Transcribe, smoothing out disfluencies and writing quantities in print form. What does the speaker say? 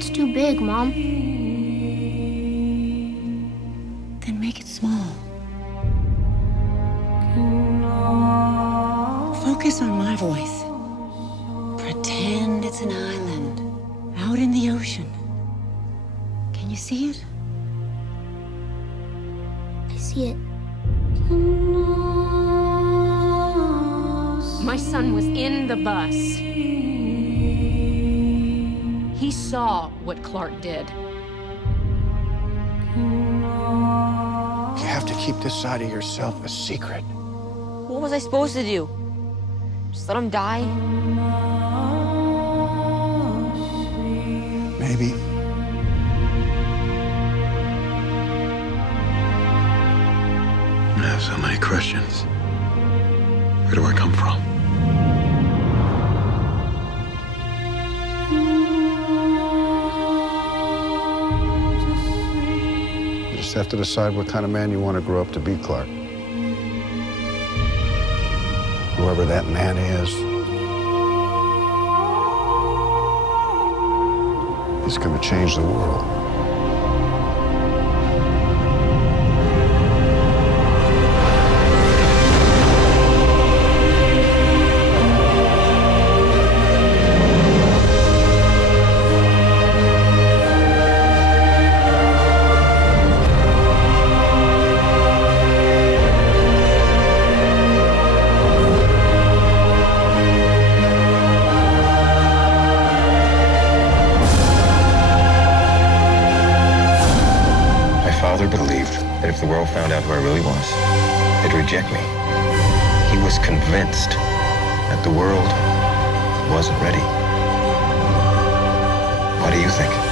world's too big, Mom. Then make it small. Focus on my voice. Pretend it's an island out in the ocean. Can you see it? I see it. My son was in the bus. He saw what Clark did. You have to keep this side of yourself a secret. What was I supposed to do? Just let him die? Maybe. I have so many questions. Where do I come from? You just have to decide what kind of man you want to grow up to be, Clark. Whoever that man is, he's going to change the world. My father believed that if the world found out who I really was, they'd reject me. He was convinced that the world wasn't ready. What do you think?